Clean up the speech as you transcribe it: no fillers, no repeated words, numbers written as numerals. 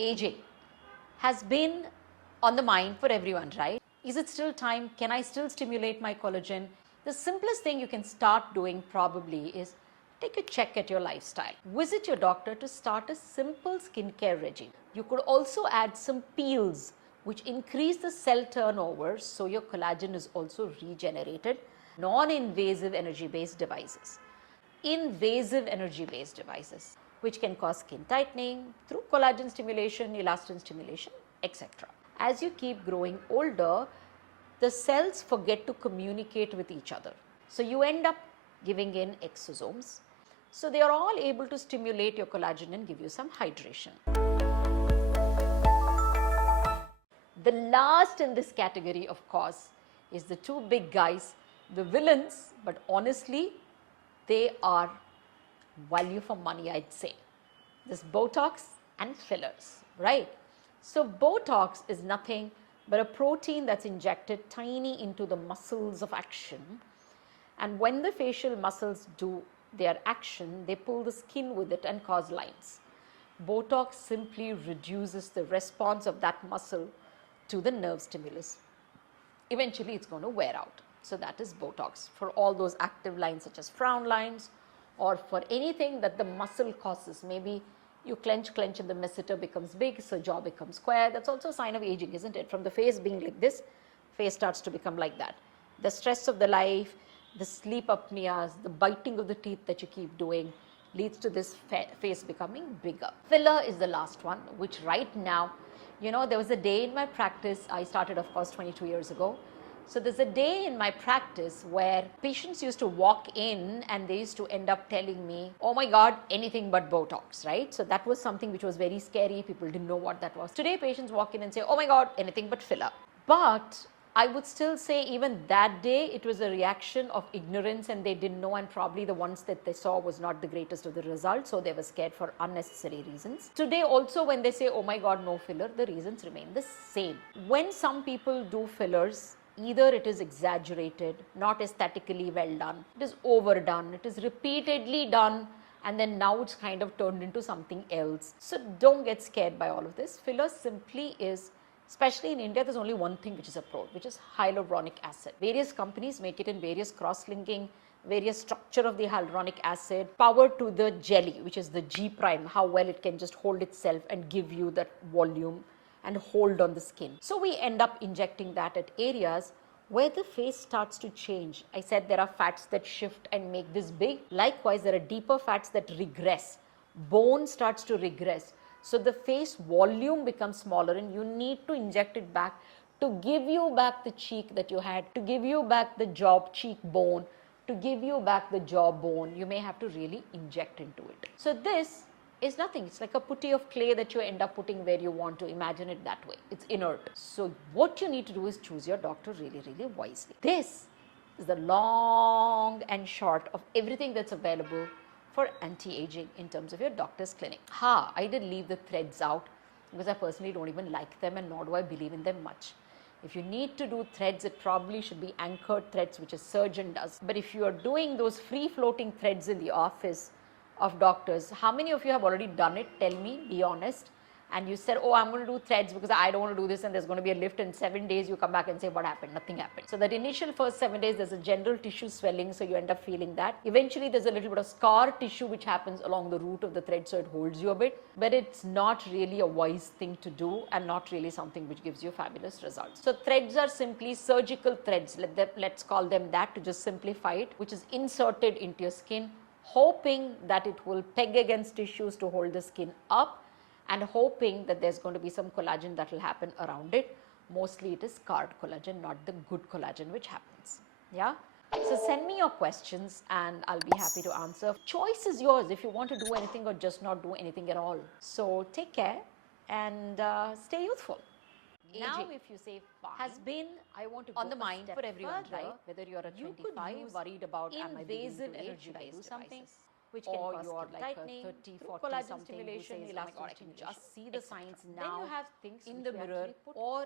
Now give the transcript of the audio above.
Aging has been on the mind for everyone, right? Is it still time? Can I still stimulate my collagen? The simplest thing you can start doing probably is take a check at your lifestyle. Visit your doctor to start a simple skincare regime. You could also add some peels which increase the cell turnover so your collagen is also regenerated. Non-invasive energy-based devices. Invasive energy-based devices which can cause skin tightening through collagen stimulation, elastin stimulation, etc. As you keep growing older, the cells forget to communicate with each other. So you end up giving in exosomes. So they are all able to stimulate your collagen and give you some hydration. The last in this category, of course, is the two big guys, the villains, but honestly, they are value for money, I'd say. This Botox and fillers, right? So Botox is nothing but a protein that's injected tiny into the muscles of action. And when the facial muscles do their action, they pull the skin with it and cause lines. Botox simply reduces the response of that muscle to the nerve stimulus. Eventually, it's going to wear out. So that is Botox for all those active lines such as frown lines or for anything that the muscle causes. Maybe you clench and the masseter becomes big, so jaw becomes square. That's also a sign of aging, isn't it? From the face being like this, face starts to become like that. The stress of the life, the sleep apneas, the biting of the teeth that you keep doing leads to this face becoming bigger. Filler is the last one, which right now, there was a day in my practice, I started of course 22 years ago. So there's a day in my practice where patients used to walk in and they used to end up telling me, oh my God, anything but Botox, right? So that was something which was very scary. People didn't know what that was. Today patients walk in and say, oh my God, anything but filler. But I would still say even that day it was a reaction of ignorance and they didn't know, and probably the ones that they saw was not the greatest of the results, so they were scared for unnecessary reasons. Today also when they say, oh my God, no filler, the reasons remain the same. When some people do fillers, either it is exaggerated, not aesthetically well done, it is overdone, it is repeatedly done, and then now it's kind of turned into something else. So don't get scared by all of this. Filler simply is, especially in India, there's only one thing which is approved, which is hyaluronic acid. Various companies make it in various cross-linking, various structure of the hyaluronic acid, power to the jelly, which is the G prime, how well it can just hold itself and give you that volume and hold on the skin. So we end up injecting that at areas where the face starts to change. I said there are fats that shift and make this big. Likewise, there are deeper fats that regress. Bone starts to regress. So the face volume becomes smaller and you need to inject it back to give you back the cheek that you had, to give you back the jaw cheek bone, to give you back the jaw bone. You may have to really inject into it. So this is nothing. It's like a putty of clay that you end up putting where you want to. Imagine it that way. It's inert. So what you need to do is choose your doctor really, really wisely. This is the long and short of everything that's available for anti-aging in terms of your doctor's clinic. I did leave the threads out because I personally don't even like them and nor do I believe in them much. If you need to do threads, it probably should be anchored threads, which a surgeon does. But if you are doing those free-floating threads in the office of doctors, how many of you have already done it? Tell me, be honest. And you said, oh, I'm going to do threads because I don't want to do this and there's going to be a lift, and 7 days you come back and say, what happened? Nothing happened. So that initial first 7 days, there's a general tissue swelling, so you end up feeling that. Eventually, there's a little bit of scar tissue which happens along the root of the thread, so it holds you a bit. But it's not really a wise thing to do and not really something which gives you fabulous results. So threads are simply surgical threads, let's call them that to just simplify it, which is inserted into your skin, hoping that it will peg against tissues to hold the skin up, and hoping that there's going to be some collagen that will happen around it. Mostly it is scarred collagen, not the good collagen which happens. Yeah. So send me your questions and I'll be happy to answer. Choice is yours if you want to do anything or just not do anything at all. So take care and stay youthful. Now if you say fine, has been on the mind for everyone, right? Whether you're a 25 worried about invasive energy based something which can cause you're like a 30, 40 something who says, oh my God, I can just see the signs now in the mirror, or